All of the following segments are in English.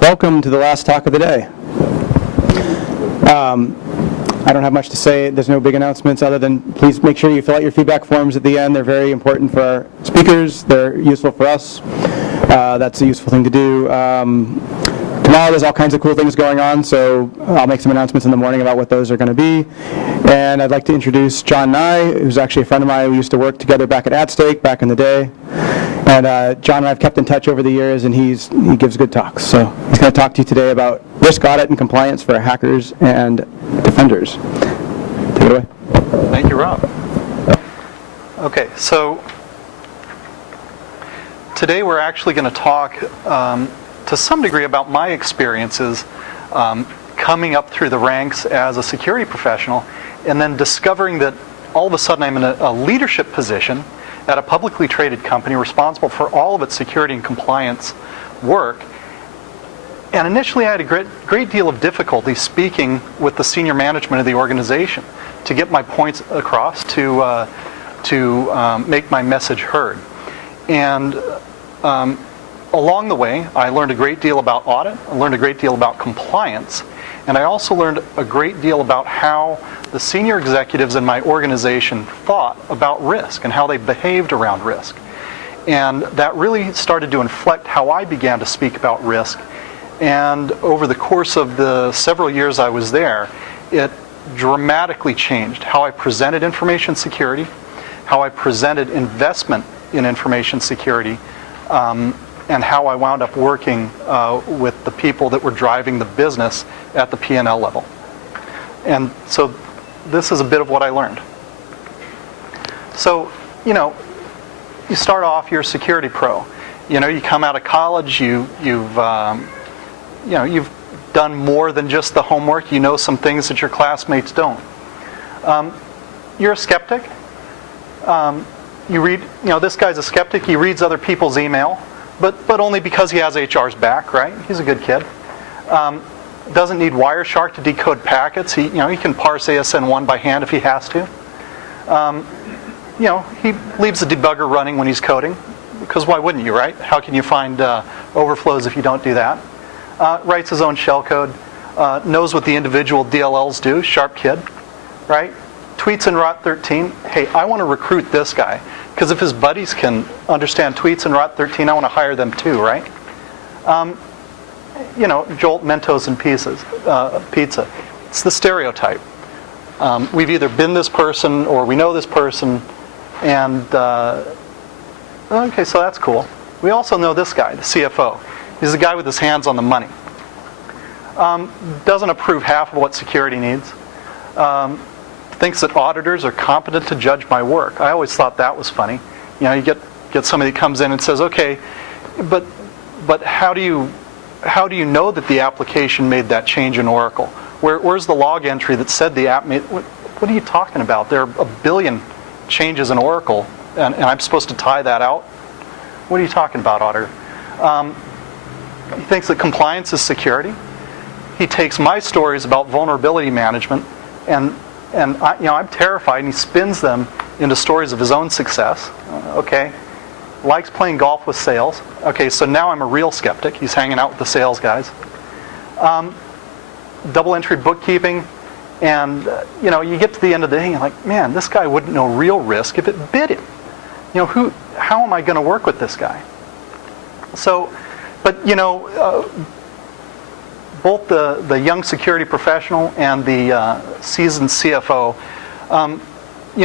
Welcome to the last talk of the day. I don't have much to say. There's no big announcements other than please make sure you fill out your feedback forms at the end. They're very important for our speakers. They're useful for us. That's a useful thing to do. Tomorrow there's all kinds of cool things going on, so I'll make some announcements in the morning about what those are going to be. And I'd like to introduce John Nye, who's actually a friend of mine. We used to work together back at AdStake back in the day. And John and I have kept in touch over the years, and he gives good talks. So he's going to talk to you today about risk audit and compliance for hackers and defenders. Take it away. Thank you, Rob. Okay, so today we're actually going to talk to some degree about my experiences coming up through the ranks as a security professional, and then discovering that all of a sudden I'm in a leadership position at a publicly traded company responsible for all of its security and compliance work. And initially I had a great deal of difficulty speaking with the senior management of the organization to get my points across, to make my message heard. And along the way, I learned a great deal about audit, I learned a great deal about compliance, and I also learned a great deal about how the senior executives in my organization thought about risk and how they behaved around risk. And that really started to inflect how I began to speak about risk. And over the course of the several years I was there, it dramatically changed how I presented information security, how I presented investment in information security, and how I wound up working with the people that were driving the business at the P&L level. And so this is a bit of what I learned. So, you start off, you're a security pro. You come out of college, you've done more than just the homework. You know some things that your classmates don't. You're a skeptic. You read, this guy's a skeptic. He reads other people's email, but only because he has HR's back, right? He's a good kid. Doesn't need Wireshark to decode packets. He can parse ASN1 by hand if he has to. He leaves the debugger running when he's coding, because why wouldn't you, right? How can you find overflows if you don't do that? Writes his own shellcode, knows what the individual DLLs do, sharp kid, right? Tweets in ROT13, hey, I want to recruit this guy, because if his buddies can understand tweets in ROT13, I want to hire them too, right? Jolt, Mentos, and pizza. It's the stereotype. We've either been this person or we know this person, and okay, so that's cool. We also know this guy, the CFO. He's the guy with his hands on the money. Doesn't approve half of what security needs. Thinks that auditors are competent to judge my work. I always thought that was funny. You get somebody that comes in and says, okay, but how do you know that the application made that change in Oracle? Where's the log entry that said the app made? What are you talking about? There are a billion changes in Oracle, and I'm supposed to tie that out? What are you talking about, auditor? He thinks that compliance is security. He takes my stories about vulnerability management, and I'm terrified, and he spins them into stories of his own success. Okay. Likes playing golf with sales. Okay, so now I'm a real skeptic. He's hanging out with the sales guys. Double entry bookkeeping, and you get to the end of the day and you're like, man, this guy wouldn't know real risk if it bit him. How am I going to work with this guy? So, but both the young security professional and the seasoned CFO,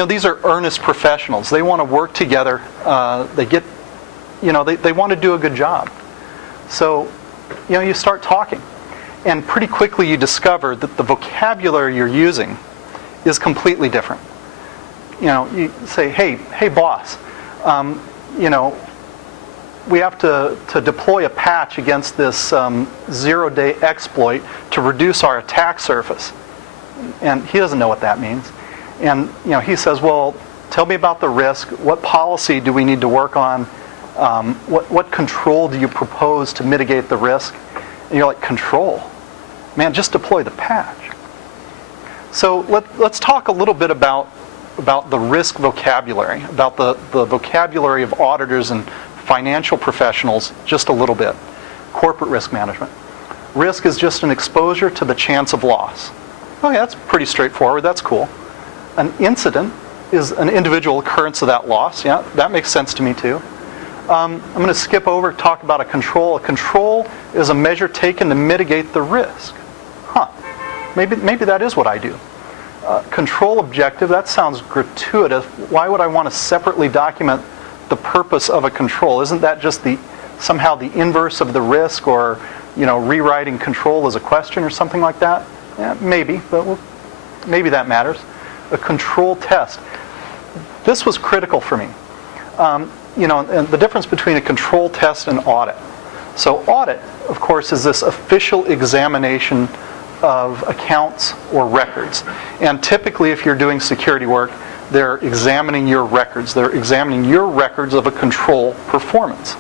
these are earnest professionals. They want to work together. They want to do a good job. So, you start talking, and pretty quickly you discover that the vocabulary you're using is completely different. You say, hey boss, we have to deploy a patch against this zero-day exploit to reduce our attack surface. And he doesn't know what that means. And he says, well, tell me about the risk. What policy do we need to work on? What control do you propose to mitigate the risk? And you're like, control? Man, just deploy the patch. So let's talk a little bit about the risk vocabulary, about the vocabulary of auditors and financial professionals just a little bit. Corporate risk management. Risk is just an exposure to the chance of loss. Okay, that's pretty straightforward. That's cool. An incident is an individual occurrence of that loss. Yeah, that makes sense to me too. I'm going to skip over, talk about a control. A control is a measure taken to mitigate the risk. Huh. Maybe that is what I do. Control objective, that sounds gratuitous. Why would I want to separately document the purpose of a control? Isn't that just somehow the inverse of the risk, or rewriting control as a question or something like that? Yeah, maybe, but maybe that matters. A control test. This was critical for me. And the difference between a control test and audit. So audit, of course, is this official examination of accounts or records. And typically, if you're doing security work, they're examining your records. They're examining your records of a control performance,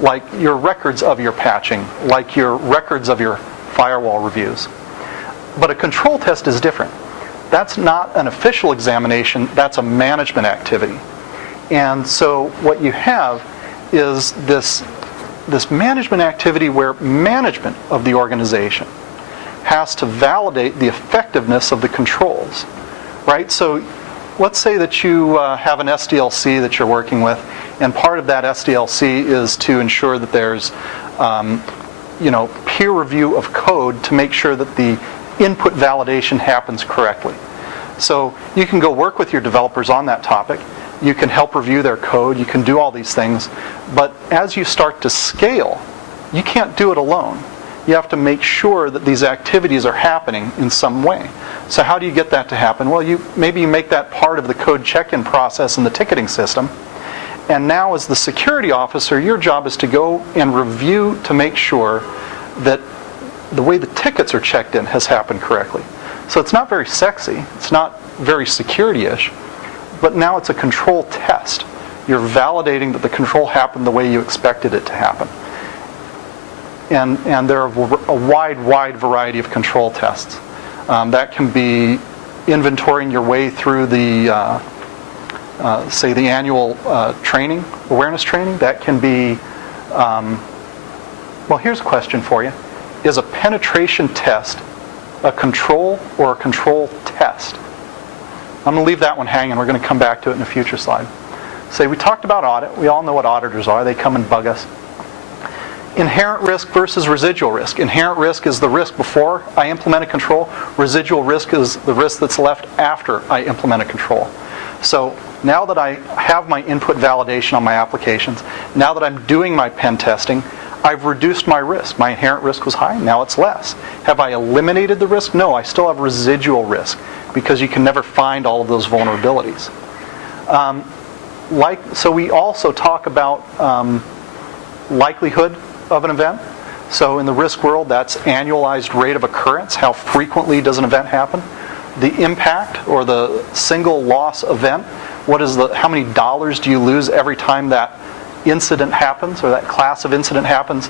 like your records of your patching, like your records of your firewall reviews. But a control test is different. That's not an official examination, that's a management activity. And so what you have is this management activity where management of the organization has to validate the effectiveness of the controls, right? So let's say that you have an SDLC that you're working with, and part of that SDLC is to ensure that there's peer review of code to make sure that the input validation happens correctly. So you can go work with your developers on that topic. You can help review their code. You can do all these things. But as you start to scale, you can't do it alone. You have to make sure that these activities are happening in some way. So how do you get that to happen? Well, maybe you make that part of the code check-in process in the ticketing system. And now as the security officer, your job is to go and review to make sure that the way the tickets are checked in has happened correctly. So it's not very sexy. It's not very security-ish. But now it's a control test. You're validating that the control happened the way you expected it to happen. And there are a wide variety of control tests. That can be inventorying your way through the, say, the annual awareness training. That can be, well, here's a question for you. Is a penetration test a control or a control test? I'm going to leave that one hanging. We're going to come back to it in a future slide. Say, we talked about audit. We all know what auditors are. They come and bug us. Inherent risk versus residual risk. Inherent risk is the risk before I implement a control. Residual risk is the risk that's left after I implement a control. So now that I have my input validation on my applications, now that I'm doing my pen testing, I've reduced my risk. My inherent risk was high, now it's less. Have I eliminated the risk? No, I still have residual risk because you can never find all of those vulnerabilities. So we also talk about likelihood of an event. So in the risk world, that's annualized rate of occurrence. How frequently does an event happen? The impact, or the single loss event, how many dollars do you lose every time that incident happens, or that class of incident happens?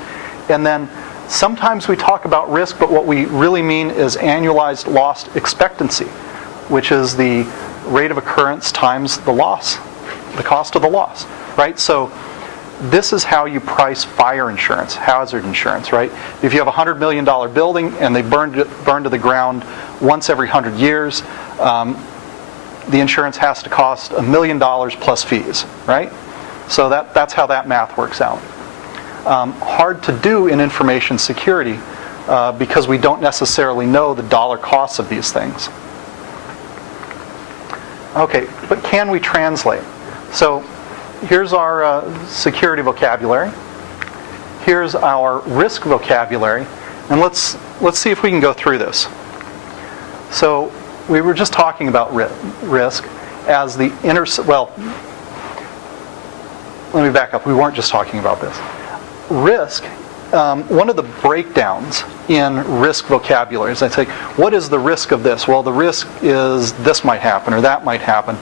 And then sometimes we talk about risk, but what we really mean is annualized loss expectancy, which is the rate of occurrence times the loss, the cost of the loss, right? So this is how you price fire insurance, hazard insurance, right? If you have a $100 million building and they burn to the ground once every 100 years, the insurance has to cost $1 million plus fees, right? So that's how that math works out. Hard to do in information security because we don't necessarily know the dollar costs of these things. Okay, but can we translate? So here's our security vocabulary. Here's our risk vocabulary. And let's see if we can go through this. So we were just talking about risk as the well, let me back up. We weren't just talking about this. Risk, one of the breakdowns in risk vocabulary is I say, what is the risk of this? Well, the risk is this might happen or that might happen.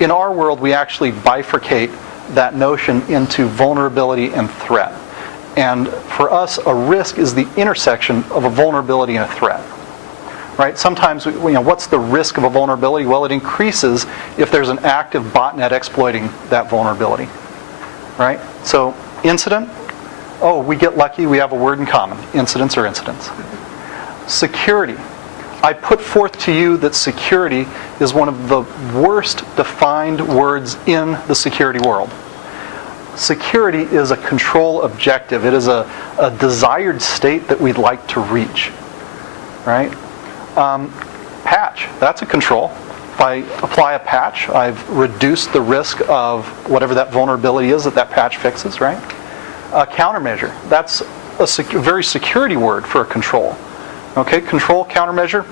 In our world, we actually bifurcate that notion into vulnerability and threat. And for us, a risk is the intersection of a vulnerability and a threat. Right? Sometimes, what's the risk of a vulnerability? Well, it increases if there's an active botnet exploiting that vulnerability. Right? So, incident, Oh, we get lucky, we have a word in common. Incidents are incidents. Security. I put forth to you that security is one of the worst defined words in the security world. Security is a control objective. It is a desired state that we'd like to reach, right? Patch, that's a control. If I apply a patch, I've reduced the risk of whatever that vulnerability is that patch fixes, right? Countermeasure, that's a very security word for a control. Okay, control, countermeasure.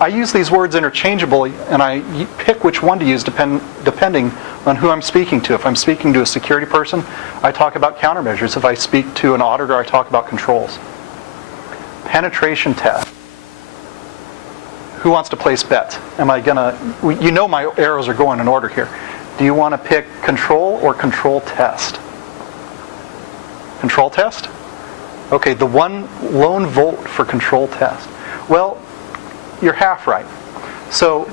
I use these words interchangeably, and I pick which one to use depending on who I'm speaking to. If I'm speaking to a security person, I talk about countermeasures. If I speak to an auditor, I talk about controls. Penetration test. Who wants to place bets? Am I gonna, you know my arrows are going in order here. Do you want to pick control or control test? Control test? Okay, the one lone vote for control test. Well, you're half right. So,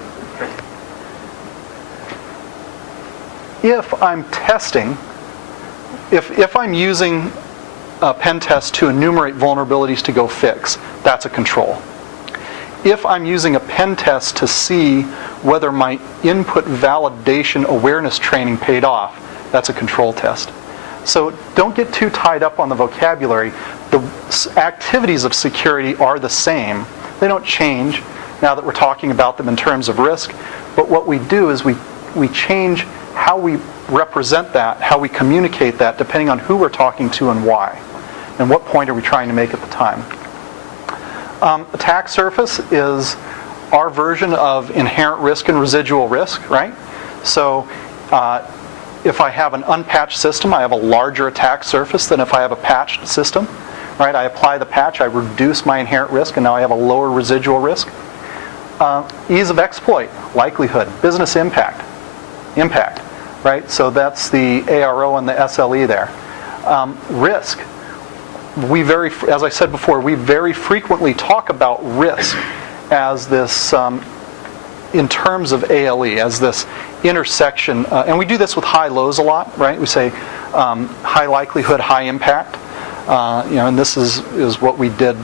if I'm testing, if I'm using a pen test to enumerate vulnerabilities to go fix, that's a control. If I'm using a pen test to see whether my input validation awareness training paid off, that's a control test. So don't get too tied up on the vocabulary. The activities of security are the same. They don't change now that we're talking about them in terms of risk. But what we do is we change how we represent that, how we communicate that, depending on who we're talking to and why. And what point are we trying to make at the time. Attack surface is our version of inherent risk and residual risk, right? So if I have an unpatched system, I have a larger attack surface than if I have a patched system, right? I apply the patch, I reduce my inherent risk, and now I have a lower residual risk. Ease of exploit, likelihood, business impact, right? So that's the ARO and the SLE there. Risk. As I said before, we very frequently talk about risk as this, in terms of ALE, as this intersection, and we do this with high-lows a lot, right? We say high likelihood, high impact, and this is what we did,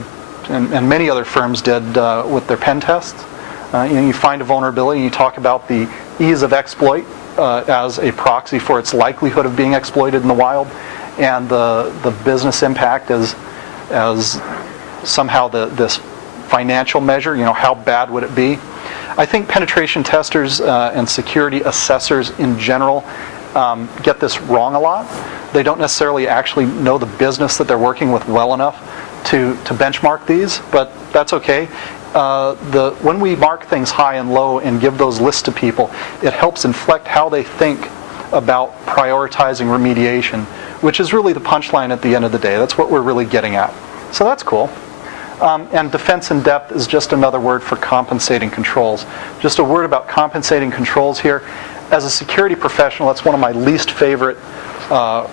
and many other firms did with their pen tests. You find a vulnerability, and you talk about the ease of exploit as a proxy for its likelihood of being exploited in the wild, and the business impact as somehow this financial measure, how bad would it be? I think penetration testers and security assessors in general get this wrong a lot. They don't necessarily actually know the business that they're working with well enough to benchmark these, but that's okay. When we mark things high and low and give those lists to people, it helps inflect how they think about prioritizing remediation, which is really the punchline at the end of the day. That's what we're really getting at. So that's cool. And defense in depth is just another word for compensating controls. Just a word about compensating controls here. As a security professional, that's one of my least favorite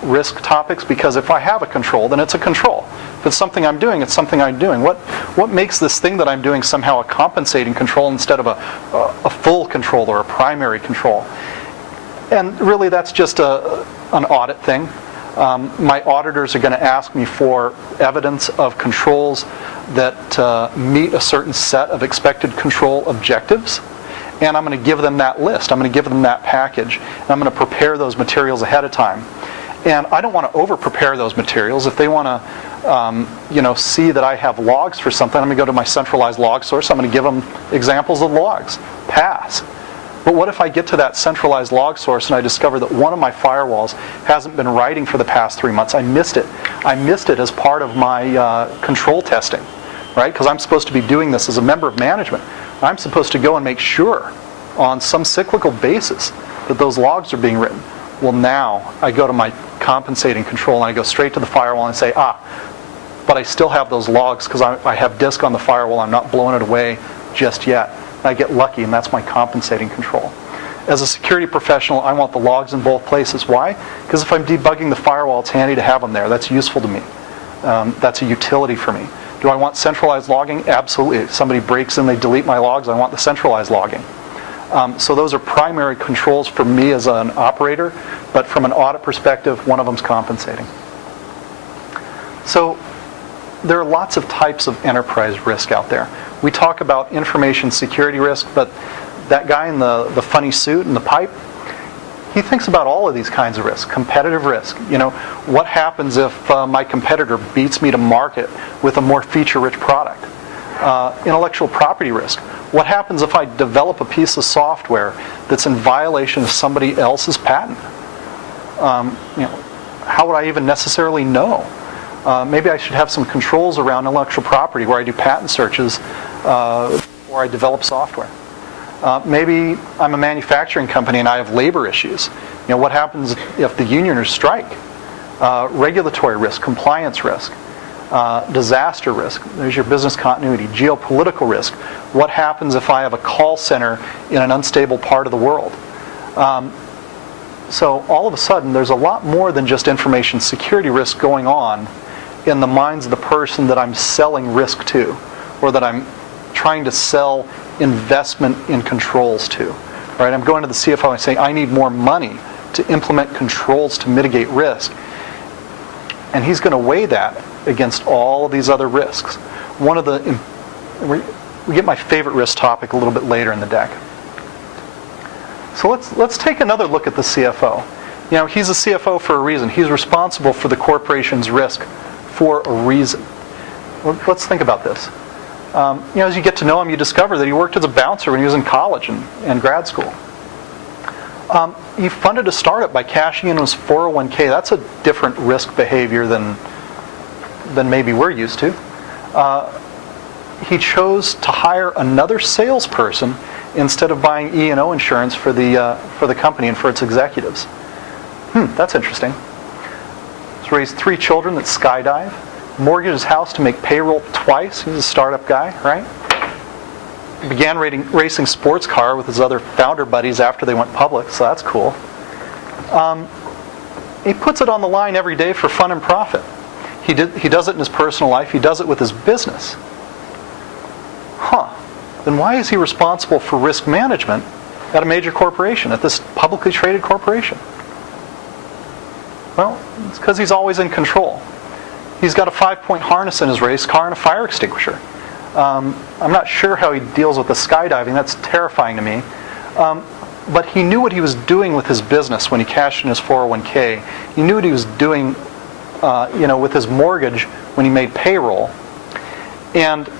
risk topics, because if I have a control, then it's a control. If it's something I'm doing, it's something I'm doing. What makes this thing that I'm doing somehow a compensating control instead of a full control or a primary control? And really, that's just an audit thing. My auditors are going to ask me for evidence of controls that meet a certain set of expected control objectives, and I'm going to give them that list. I'm going to give them that package, and I'm going to prepare those materials ahead of time. And I don't want to over-prepare those materials. If they want to, see that I have logs for something, I'm going to go to my centralized log source. I'm going to give them examples of logs. Pass. But what if I get to that centralized log source and I discover that one of my firewalls hasn't been writing for the past 3 months? I missed it. I missed it as part of my control testing, right? Because I'm supposed to be doing this as a member of management. I'm supposed to go and make sure on some cyclical basis that those logs are being written. Well, now I go to my compensating control and I go straight to the firewall and say, but I still have those logs because I have disk on the firewall. I'm not blowing it away just yet. I get lucky, and that's my compensating control. As a security professional, I want the logs in both places. Why? Because if I'm debugging the firewall, it's handy to have them there. That's useful to me. That's a utility for me. Do I want centralized logging? Absolutely. If somebody breaks in, they delete my logs, I want the centralized logging. So those are primary controls for me as an operator, but from an audit perspective, one of them's compensating. So there are lots of types of enterprise risk out there. We talk about information security risk, but that guy in the funny suit and the pipe, he thinks about all of these kinds of risks. Competitive risk. What happens if my competitor beats me to market with a more feature-rich product? Intellectual property risk. What happens if I develop a piece of software that's in violation of somebody else's patent? How would I even necessarily know? Maybe I should have some controls around intellectual property where I do patent searches before I develop software. Maybe I'm a manufacturing company and I have labor issues. What happens if the unions strike? Regulatory risk, compliance risk, disaster risk. There's your business continuity. Geopolitical risk. What happens if I have a call center in an unstable part of the world? So all of a sudden, there's a lot more than just information security risk going on in the minds of the person that I'm selling risk to, or that I'm trying to sell investment in controls to. Right? I'm going to the CFO and saying, I need more money to implement controls to mitigate risk. And he's going to weigh that against all of these other risks. We get my favorite risk topic a little bit later in the deck. So let's take another look at the CFO. He's a CFO for a reason. He's responsible for the corporation's risk for a reason. Let's think about this. As you get to know him, you discover that he worked as a bouncer when he was in college and grad school. He funded a startup by cashing in his 401k. That's a different risk behavior than maybe we're used to. He chose to hire another salesperson instead of buying E&O insurance for the company and for its executives. That's interesting. He's raised 3 children that skydive, mortgaged his house to make payroll twice. He's a startup guy, right? Began racing sports car with his other founder buddies after they went public, so that's cool. He puts it on the line every day for fun and profit. He does it in his personal life. He does it with his business. Then why is he responsible for risk management at a major corporation, at this publicly traded corporation? Well, it's because he's always in control. He's got a 5-point harness in his race car and a fire extinguisher. I'm not sure how he deals with the skydiving. That's terrifying to me. But he knew what he was doing with his business when he cashed in his 401k. He knew what he was doing with his mortgage when he made payroll. And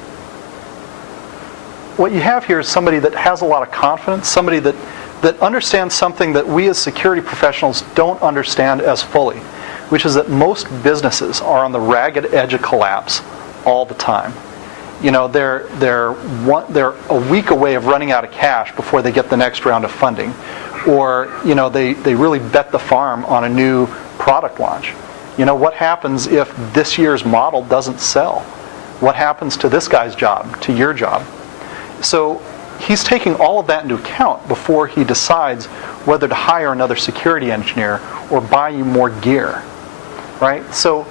what you have here is somebody that has a lot of confidence, somebody that understands something that we as security professionals don't understand as fully, which is that most businesses are on the ragged edge of collapse all the time. They're a week away of running out of cash before they get the next round of funding, or they really bet the farm on a new product launch. What happens if this year's model doesn't sell? What happens to this guy's job, to your job? So he's taking all of that into account before he decides whether to hire another security engineer or buy you more gear, right? So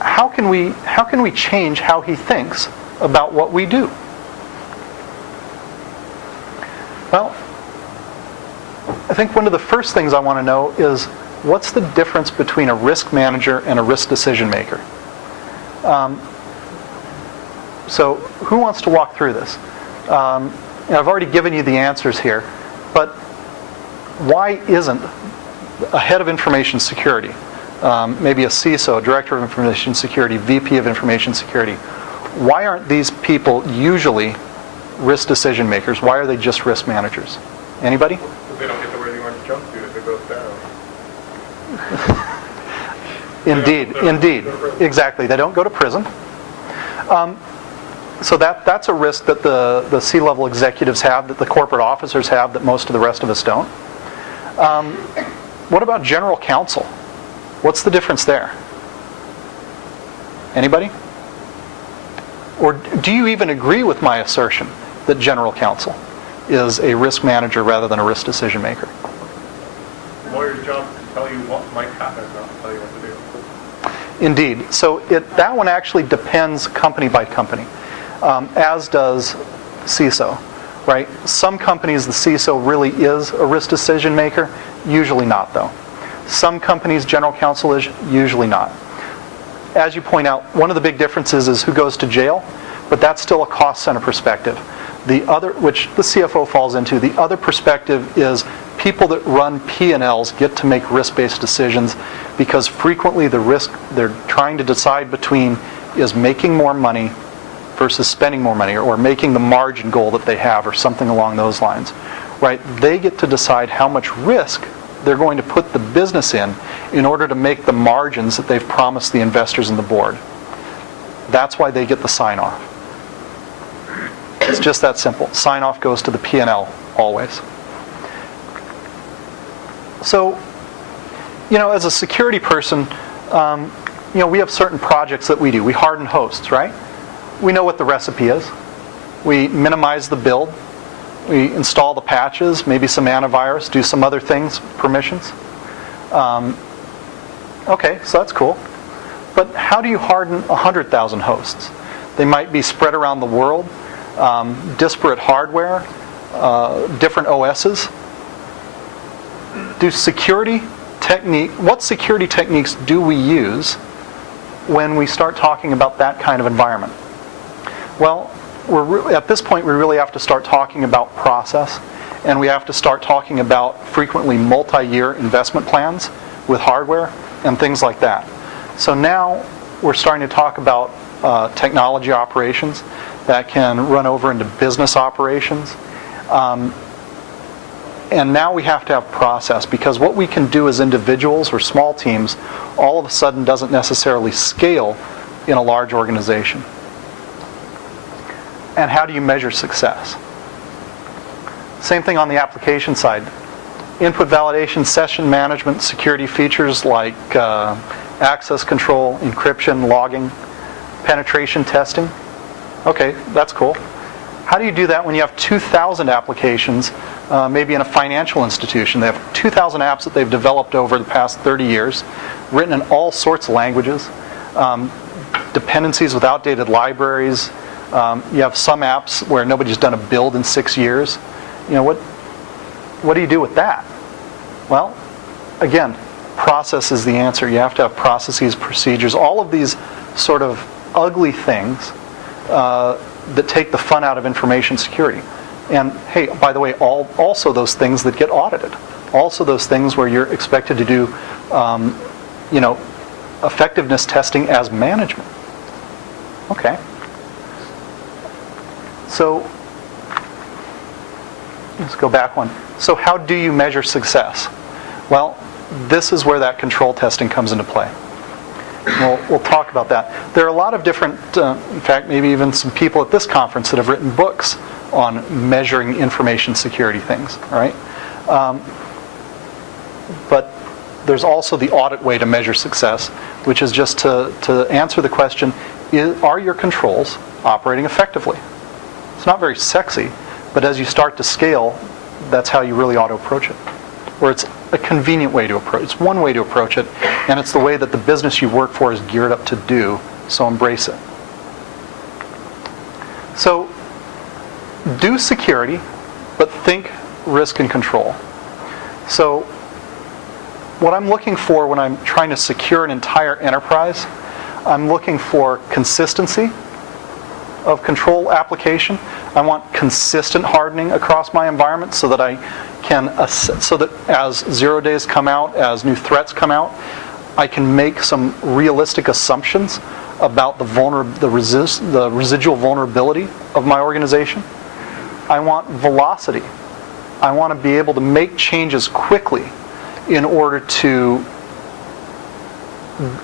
how can we change how he thinks about what we do? Well, I think one of the first things I want to know is, what's the difference between a risk manager and a risk decision maker? So who wants to walk through this? I've already given you the answers here, but why isn't a head of information security, maybe a CISO, Director of Information Security, VP of Information Security, why aren't these people usually risk decision makers? Why are they just risk managers? Anybody? Because they don't get to wear the orange jumpsuit if it goes down. Indeed. Exactly. They don't go to prison. So that's a risk that the C-level executives have, that the corporate officers have, that most of the rest of us don't. What about general counsel? What's the difference there? Anybody? Or do you even agree with my assertion that general counsel is a risk manager rather than a risk decision maker? The lawyer's job is to tell you what might happen, not to tell you what to do. Indeed. So that one actually depends company by company, as does CISO, right? Some companies, the CISO really is a risk decision maker. Usually not, though. Some companies, general counsel is, usually not. as you point out, one of the big differences is who goes to jail, but that's still a cost center perspective. The other, which the CFO falls into, the other perspective is people that run P&Ls get to make risk-based decisions, because frequently the risk they're trying to decide between is making more money versus spending more money, or making the margin goal that they have, or something along those lines, right? They get to decide how much risk they're going to put the business in order to make the margins that they've promised the investors and the board. That's why they get the sign-off. It's just that simple. Sign-off goes to the P&L always. So, as a security person, we have certain projects that we do. We harden hosts, right? We know what the recipe is. We minimize the build. We install the patches, maybe some antivirus, do some other things, permissions. Okay, so that's cool. But how do you harden 100,000 hosts? They might be spread around the world, disparate hardware, different OSs. What security techniques do we use when we start talking about that kind of environment? Well, at this point, we really have to start talking about process, and we have to start talking about frequently multi-year investment plans with hardware and things like that. So now we're starting to talk about technology operations that can run over into business operations. And now we have to have process, because what we can do as individuals or small teams all of a sudden doesn't necessarily scale in a large organization. And how do you measure success? Same thing on the application side. Input validation, session management, security features like access control, encryption, logging, penetration testing. Okay, that's cool. How do you do that when you have 2,000 applications, maybe in a financial institution? They have 2,000 apps that they've developed over the past 30 years, written in all sorts of languages, dependencies with outdated libraries. You have some apps where nobody's done a build in 6 years. What do you do with that? Well, again, process is the answer. You have to have processes, procedures, all of these sort of ugly things that take the fun out of information security. And hey, by the way, also those things that get audited. Also those things where you're expected to do, effectiveness testing as management. Okay. So, let's go back one. So how do you measure success? Well, this is where that control testing comes into play. We'll talk about that. There are a lot of different, in fact, maybe even some people at this conference that have written books on measuring information security things, all right? But there's also the audit way to measure success, which is just to answer the question, are your controls operating effectively? It's not very sexy, but as you start to scale, that's how you really ought to approach it. Or it's a convenient way to approach it. It's one way to approach it, and it's the way that the business you work for is geared up to do, so embrace it. So, do security, but think risk and control. So, what I'm looking for when I'm trying to secure an entire enterprise, I'm looking for consistency of control application. I want consistent hardening across my environment so that I can, so that as 0 days come out, as new threats come out, I can make some realistic assumptions about the residual vulnerability of my organization. I want velocity. I want to be able to make changes quickly in order to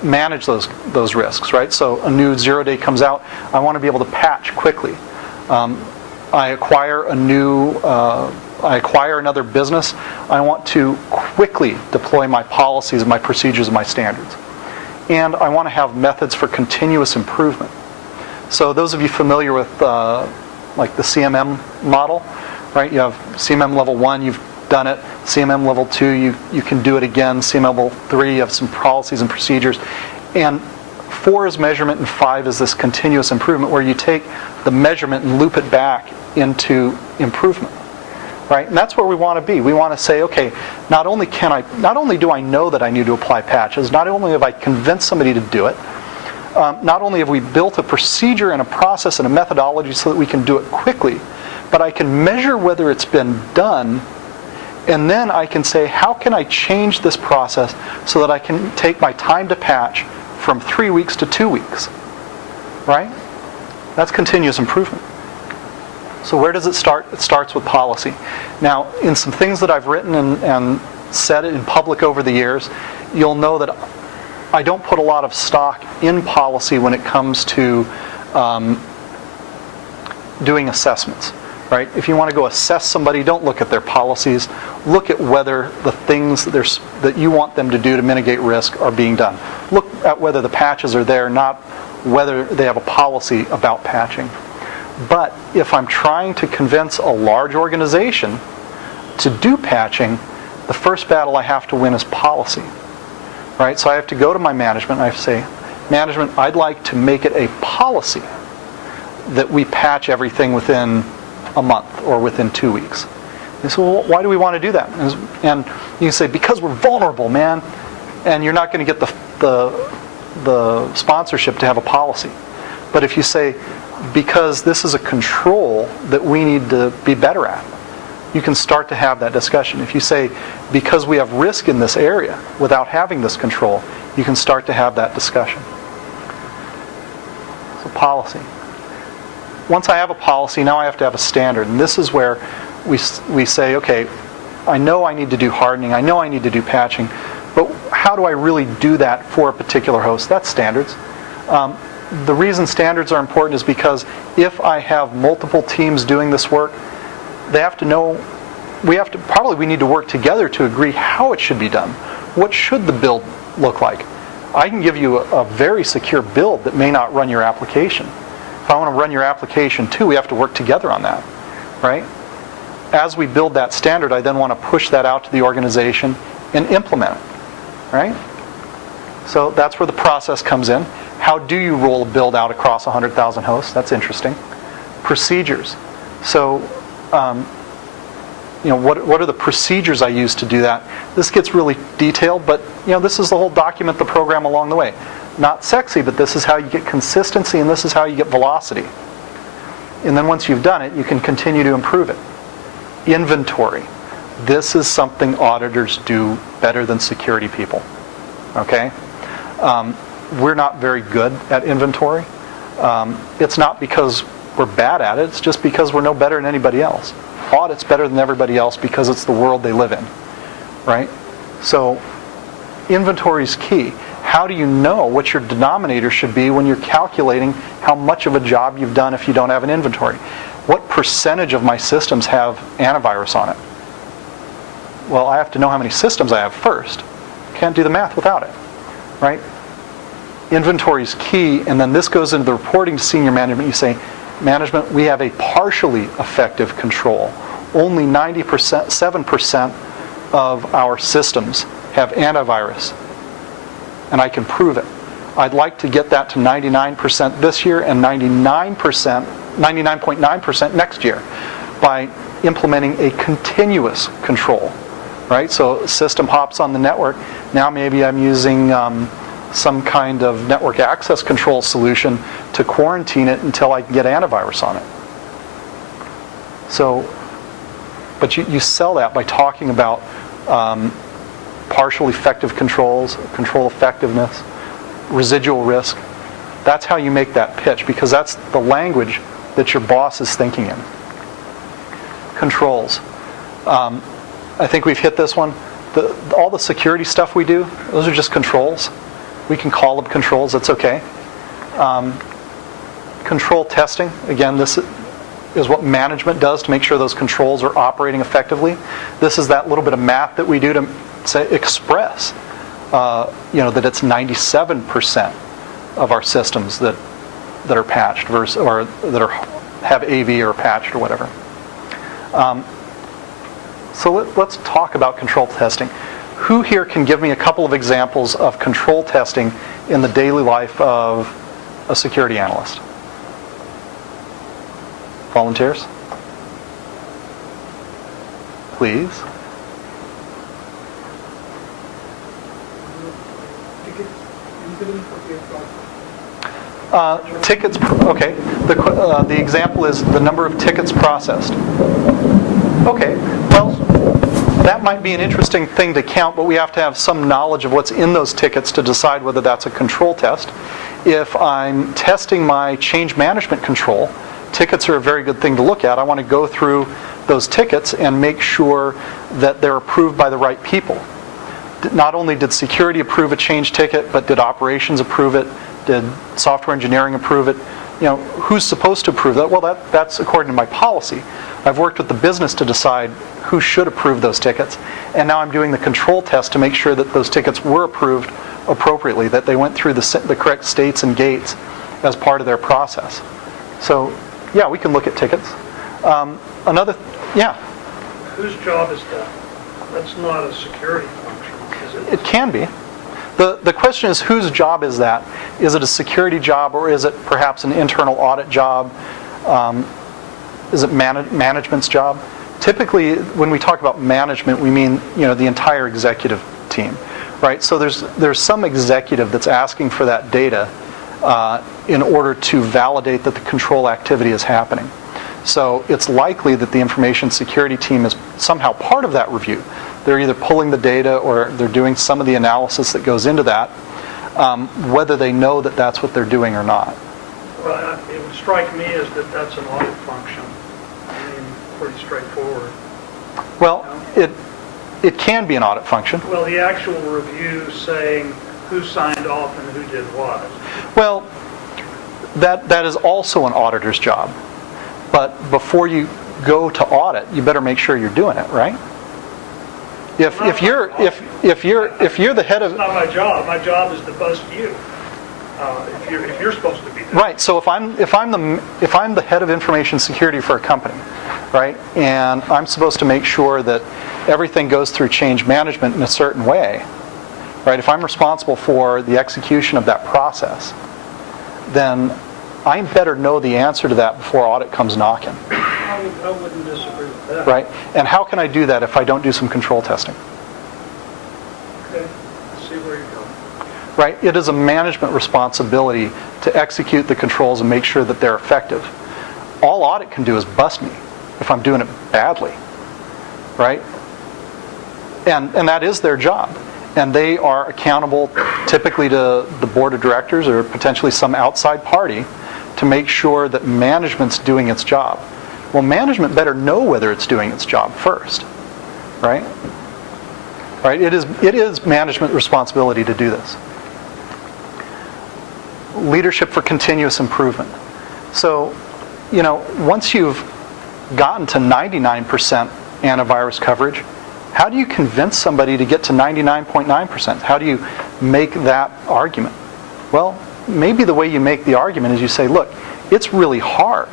manage those risks, right? So a new 0 day comes out, I want to be able to patch quickly. I acquire another business, I want to quickly deploy my policies, my procedures, and my standards. And I want to have methods for continuous improvement. So those of you familiar with like the CMM model, right? You have CMM level 1, you've done it. CMM level 2, you can do it again. CMM level 3, you have some policies and procedures. And 4 is measurement, and 5 is this continuous improvement, where you take the measurement and loop it back into improvement, right? And that's where we want to be. We want to say, okay, not only do I know that I need to apply patches, not only have I convinced somebody to do it, not only have we built a procedure and a process and a methodology so that we can do it quickly, but I can measure whether it's been done, and then I can say, how can I change this process so that I can take my time to patch from 3 weeks to 2 weeks, right? That's continuous improvement. So where does it start? It starts with policy. Now, in some things that I've written and said in public over the years, you'll know that I don't put a lot of stock in policy when it comes to doing assessments, right? If you want to go assess somebody, don't look at their policies. Look at whether the things that you want them to do to mitigate risk are being done. Look at whether the patches are there, not whether they have a policy about patching. But if I'm trying to convince a large organization to do patching, the first battle I have to win is policy, right? So I have to go to my management and I have to say, management, I'd like to make it a policy that we patch everything within a month or within 2 weeks. And so, well, why do we want to do that? And you can say, because we're vulnerable, man, and you're not going to get the sponsorship to have a policy. But if you say, because this is a control that we need to be better at, you can start to have that discussion. If you say, because we have risk in this area without having this control, you can start to have that discussion. So policy. Once I have a policy, now I have to have a standard. And this is where we say, okay, I know I need to do hardening, I know I need to do patching, but how do I really do that for a particular host? That's standards. The reason standards are important is because if I have multiple teams doing this work, they have to know, we need to work together to agree how it should be done. What should the build look like? I can give you a very secure build that may not run your application. If I want to run your application too, we have to work together on that, right? As we build that standard, I then want to push that out to the organization and implement it, right? So that's where the process comes in. How do you roll a build out across 100,000 hosts? That's interesting. Procedures. So, what are the procedures I use to do that? This gets really detailed, but this is the whole document the program along the way. Not sexy, but this is how you get consistency, and this is how you get velocity. And then once you've done it, you can continue to improve it. Inventory. This is something auditors do better than security people. Okay? We're not very good at inventory. It's not because we're bad at it, it's just because we're no better than anybody else. Audit's better than everybody else because it's the world they live in, right? So inventory is key. How do you know what your denominator should be when you're calculating how much of a job you've done if you don't have an inventory? What percentage of my systems have antivirus on it? Well, I have to know how many systems I have first. Can't do the math without it, right? Inventory is key, and then this goes into the reporting to senior management. You say, management, we have a partially effective control. Only 7% of our systems have antivirus, and I can prove it. I'd like to get that to 99% this year and 99.9% next year by implementing a continuous control, right? So a system hops on the network. Now maybe I'm using some kind of network access control solution to quarantine it until I can get antivirus on it. So, but you sell that by talking about partial effective controls, control effectiveness, residual risk. That's how you make that pitch, because that's the language that your boss is thinking in. Controls. I think we've hit this one. All the security stuff we do, those are just controls. We can call them controls, that's okay. Control testing, again, this is what management does to make sure those controls are operating effectively. This is that little bit of math that we do to say express, that it's 97% of our systems that are patched versus, or that have AV or patched or whatever. So let's talk about control testing. Who here can give me a couple of examples of control testing in the daily life of a security analyst? Volunteers? Please. Tickets, okay. The example is the number of tickets processed. Okay, well, that might be an interesting thing to count, but we have to have some knowledge of what's in those tickets to decide whether that's a control test. If I'm testing my change management control, tickets are a very good thing to look at. I want to go through those tickets and make sure that they're approved by the right people. Not only did security approve a change ticket, but did operations approve it? Did software engineering approve it? You know, who's supposed to approve that? Well, that's according to my policy. I've worked with the business to decide who should approve those tickets, and now I'm doing the control test to make sure that those tickets were approved appropriately, that they went through the correct states and gates as part of their process. So, yeah, we can look at tickets. Yeah? Whose job is that? That's not a security function, is it? It can be. The question is, whose job is that? Is it a security job, or is it perhaps an internal audit job? Is it management's job? Typically, when we talk about management, we mean, you know, the entire executive team, right? So there's some executive that's asking for that data in order to validate that the control activity is happening. So it's likely that the information security team is somehow part of that review. They're either pulling the data or they're doing some of the analysis that goes into that, whether they know that that's what they're doing or not. Well, it would strike me as that that's an audit function. I mean, pretty straightforward. Well, it can be an audit function. Well, the actual review saying who signed off and who did what. Well, that is also an auditor's job. But before you go to audit, you better make sure you're doing it, right? If you're the head of... It's not my job. My job is to bust you. If you're supposed to be there. Right. So if I'm the head of information security for a company, right, and I'm supposed to make sure that everything goes through change management in a certain way, right? If I'm responsible for the execution of that process, then I better know the answer to that before audit comes knocking. I wouldn't disagree with that. Right? And how can I do that if I don't do some control testing? Okay. I see where you're going. Right? It is a management responsibility to execute the controls and make sure that they're effective. All audit can do is bust me if I'm doing it badly. Right? And that is their job. And they are accountable typically to the board of directors or potentially some outside party to make sure that management's doing its job. Well, management better know whether it's doing its job first, right? Right? It is management responsibility to do this. Leadership for continuous improvement. So, you know, once you've gotten to 99% antivirus coverage, how do you convince somebody to get to 99.9%? How do you make that argument? Well, maybe the way you make the argument is you say, look, it's really hard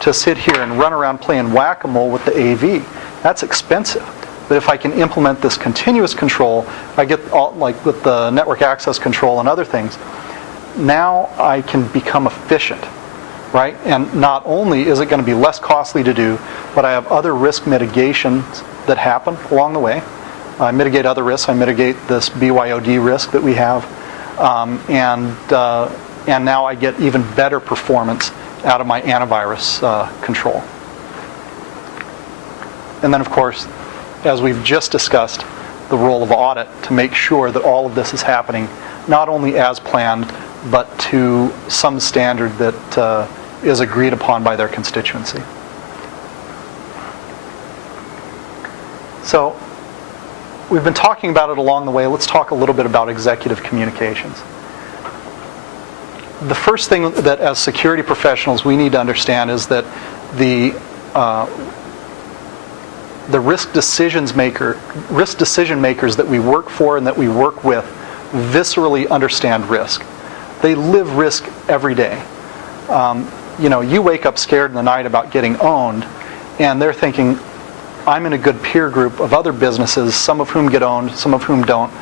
to sit here and run around playing whack-a-mole with the AV. That's expensive. But if I can implement this continuous control, I get all, like with the network access control and other things, now I can become efficient, right? And not only is it going to be less costly to do, but I have other risk mitigations that happen along the way. I mitigate other risks. I mitigate this BYOD risk that we have. And now I get even better performance out of my antivirus control. And then, of course, as we've just discussed, the role of audit to make sure that all of this is happening not only as planned, but to some standard that is agreed upon by their constituency. So, we've been talking about it along the way. Let's talk a little bit about executive communications. The first thing that as security professionals we need to understand is that the risk decision makers that we work for and that we work with viscerally understand risk. They live risk every day. You know, you wake up scared in the night about getting owned, and they're thinking, I'm in a good peer group of other businesses, some of whom get owned, some of whom don't,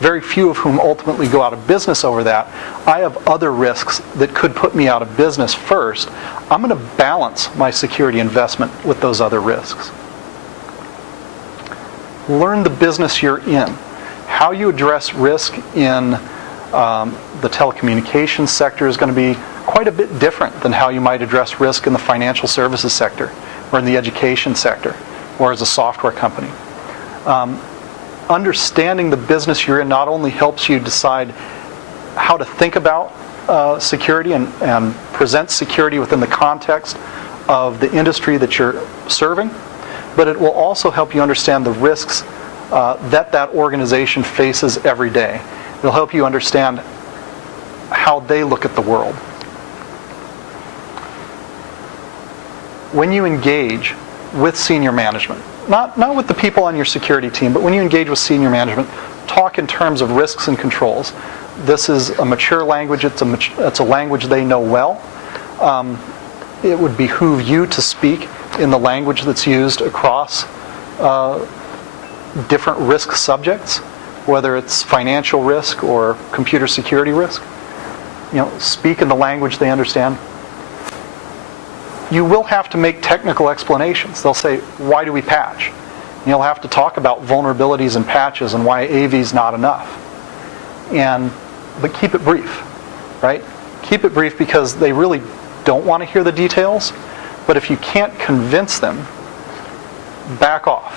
very few of whom ultimately go out of business over that. I have other risks that could put me out of business first. I'm going to balance my security investment with those other risks. Learn the business you're in. How you address risk in the telecommunications sector is going to be quite a bit different than how you might address risk in the financial services sector or in the education sector or as a software company. Understanding the business you're in not only helps you decide how to think about security and present security within the context of the industry that you're serving, but it will also help you understand the risks that organization faces every day. It'll help you understand how they look at the world. When you engage with senior management, not with the people on your security team, but when you engage with senior management, talk in terms of risks and controls. This is a mature language. It's a language they know well. It would behoove you to speak in the language that's used across different risk subjects, whether it's financial risk or computer security risk. Speak in the language they understand. You will have to make technical explanations. They'll say, why do we patch? And you'll have to talk about vulnerabilities and patches and why AV is not enough. But keep it brief, right? Keep it brief because they really don't want to hear the details. But if you can't convince them, back off.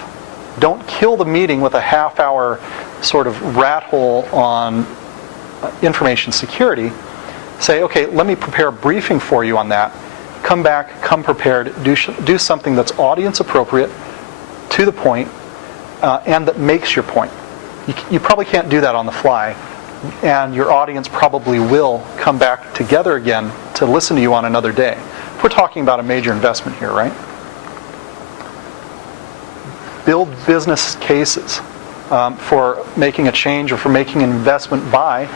Don't kill the meeting with a half-hour sort of rat hole on information security. Say, okay, let me prepare a briefing for you on that. Come back, come prepared, do something that's audience appropriate, to the point, and that makes your point. You probably can't do that on the fly, and your audience probably will come back together again to listen to you on another day. We're talking about a major investment here, right? Build business cases for making a change or for making an investment by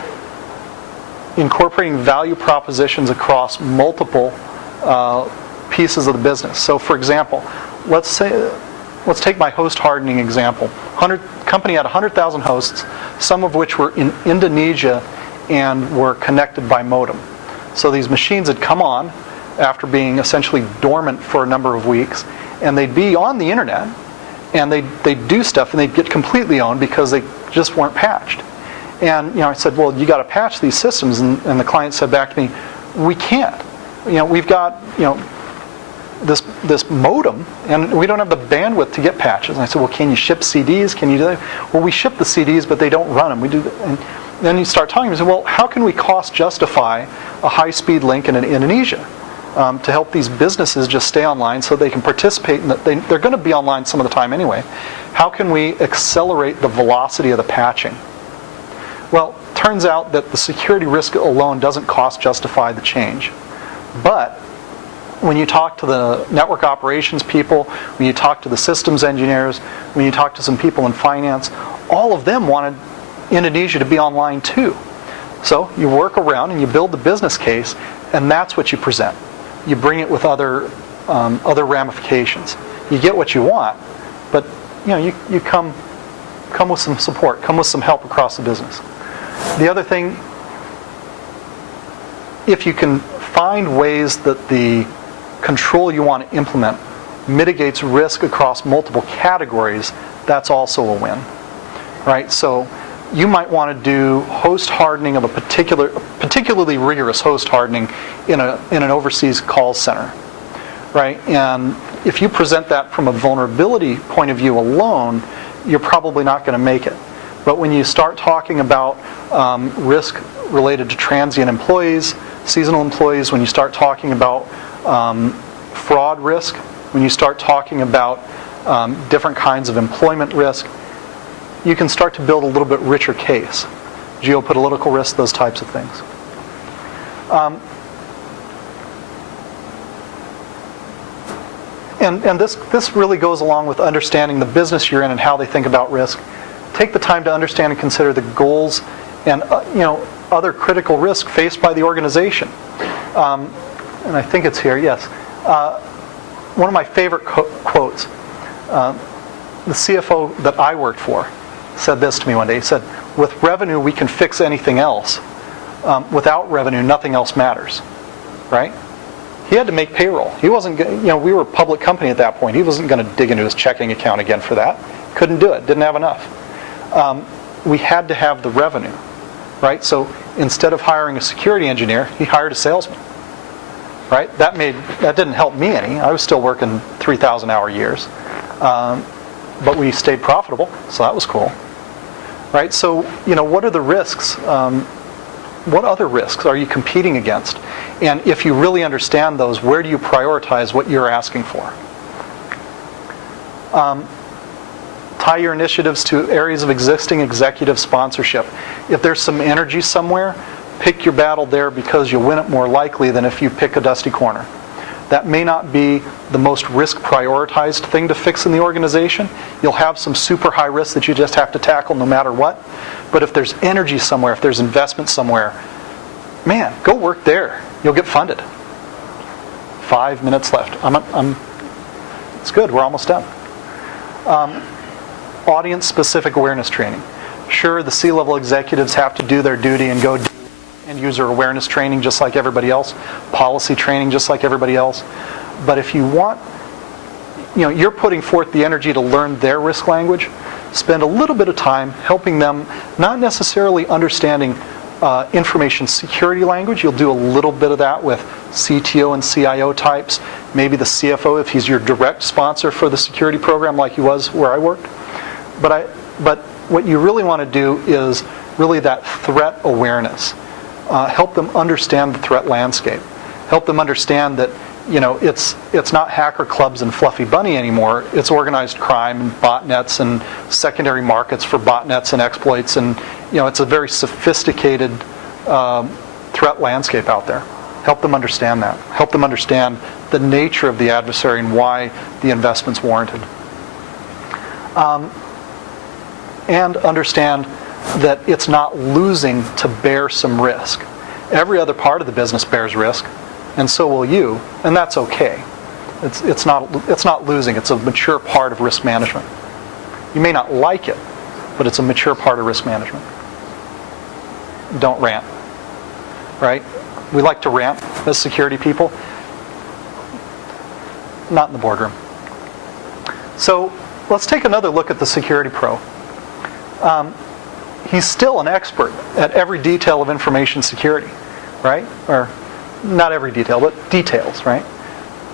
incorporating value propositions across multiple pieces of the business. So, for example, let's take my host hardening example. Company had 100,000 hosts, some of which were in Indonesia and were connected by modem. So these machines had come on after being essentially dormant for a number of weeks, and they'd be on the internet, and they'd do stuff, and they'd get completely owned because they just weren't patched. And I said, well, you got to patch these systems, and the client said back to me, we can't. We've got this modem, and we don't have the bandwidth to get patches. And I said, well, can you ship CDs? Can you do that? Well, we ship the CDs, but they don't run them. We do, and then you start talking. You say, well, how can we cost justify a high-speed link in Indonesia to help these businesses just stay online so they can participate in that? They're going to be online some of the time anyway. How can we accelerate the velocity of the patching? Well, turns out that the security risk alone doesn't cost justify the change. But when you talk to the network operations people, when you talk to the systems engineers, when you talk to some people in finance, all of them wanted Indonesia to be online too. So you work around and you build the business case, and that's what you present. You bring it with other ramifications. You get what you want, but you come with some support, come with some help across the business. The other thing, if you can find ways that the control you want to implement mitigates risk across multiple categories, that's also a win, right? So you might want to do host hardening of a particularly rigorous host hardening in an overseas call center, right? And if you present that from a vulnerability point of view alone, you're probably not going to make it. But when you start talking about risk related to transient employees, seasonal employees, when you start talking about fraud risk, when you start talking about different kinds of employment risk, you can start to build a little bit richer case. Geopolitical risk, those types of things. And this really goes along with understanding the business you're in and how they think about risk. Take the time to understand and consider the goals and other critical risks faced by the organization. And I think it's here, yes. One of my favorite quotes, the CFO that I worked for said this to me one day. He said, with revenue, we can fix anything else. Without revenue, nothing else matters, right? He had to make payroll. He wasn't, we were a public company at that point. He wasn't going to dig into his checking account again for that. Couldn't do it, didn't have enough. We had to have the revenue, right? So instead of hiring a security engineer, he hired a salesman. right? That didn't help me any. I was still working 3,000-hour years, but we stayed profitable, so that was cool, right? So, what are the risks? What other risks are you competing against? And if you really understand those, where do you prioritize what you're asking for? Tie your initiatives to areas of existing executive sponsorship. If there's some energy somewhere, pick your battle there because you'll win it more likely than if you pick a dusty corner. That may not be the most risk prioritized thing to fix in the organization. You'll have some super high risks that you just have to tackle no matter what. But if there's energy somewhere, if there's investment somewhere, man, go work there. You'll get funded. 5 minutes left. It's good, we're almost done. Audience-specific awareness training. Sure, the C-level executives have to do their duty and go do end-user awareness training just like everybody else, policy training just like everybody else. But if you want, you're putting forth the energy to learn their risk language, spend a little bit of time helping them, not necessarily understanding information security language. You'll do a little bit of that with CTO and CIO types, maybe the CFO if he's your direct sponsor for the security program like he was where I worked. But what you really want to do is really that threat awareness. Help them understand the threat landscape. Help them understand that it's not hacker clubs and fluffy bunny anymore. It's organized crime and botnets and secondary markets for botnets and exploits, and it's a very sophisticated threat landscape out there. Help them understand that. Help them understand the nature of the adversary and why the investment's warranted. And understand that it's not losing to bear some risk. Every other part of the business bears risk, and so will you, and that's okay. It's not losing. It's a mature part of risk management. You may not like it, but it's a mature part of risk management. Don't rant, right? We like to rant as security people. Not in the boardroom. So let's take another look at the security pro. He's still an expert at every detail of information security, right? Or not every detail, but details, right?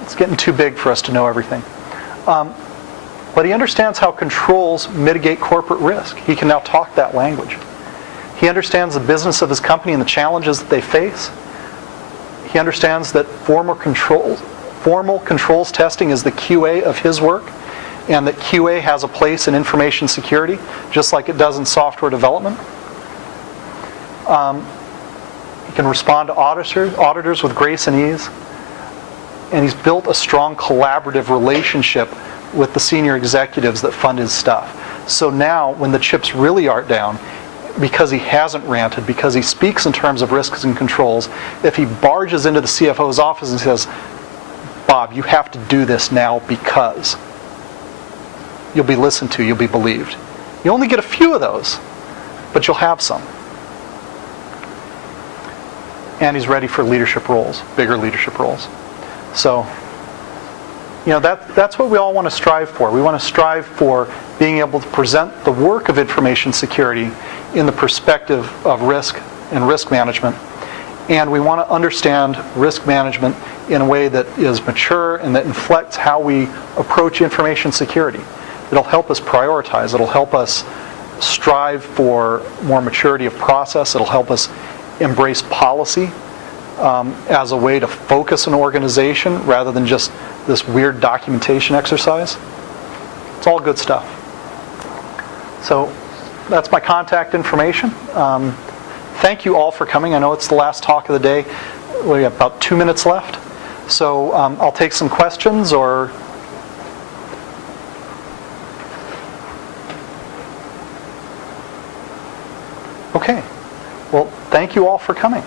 It's getting too big for us to know everything. But he understands how controls mitigate corporate risk. He can now talk that language. He understands the business of his company and the challenges that they face. He understands that formal controls testing is the QA of his work, and that QA has a place in information security, just like it does in software development. He can respond to auditors with grace and ease. And he's built a strong collaborative relationship with the senior executives that fund his stuff. So now, when the chips really aren't down, because he hasn't ranted, because he speaks in terms of risks and controls, if he barges into the CFO's office and says, Bob, you have to do this now because, you'll be listened to, you'll be believed. You only get a few of those, but you'll have some. And he's ready for leadership roles, bigger leadership roles. So, that's what we all want to strive for. We want to strive for being able to present the work of information security in the perspective of risk and risk management. And we want to understand risk management in a way that is mature and that inflects how we approach information security. It'll help us prioritize. It'll help us strive for more maturity of process. It'll help us embrace policy as a way to focus an organization rather than just this weird documentation exercise. It's all good stuff. So that's my contact information. Thank you all for coming. I know it's the last talk of the day. We have about 2 minutes left. So I'll take some questions or... Okay. Well, thank you all for coming.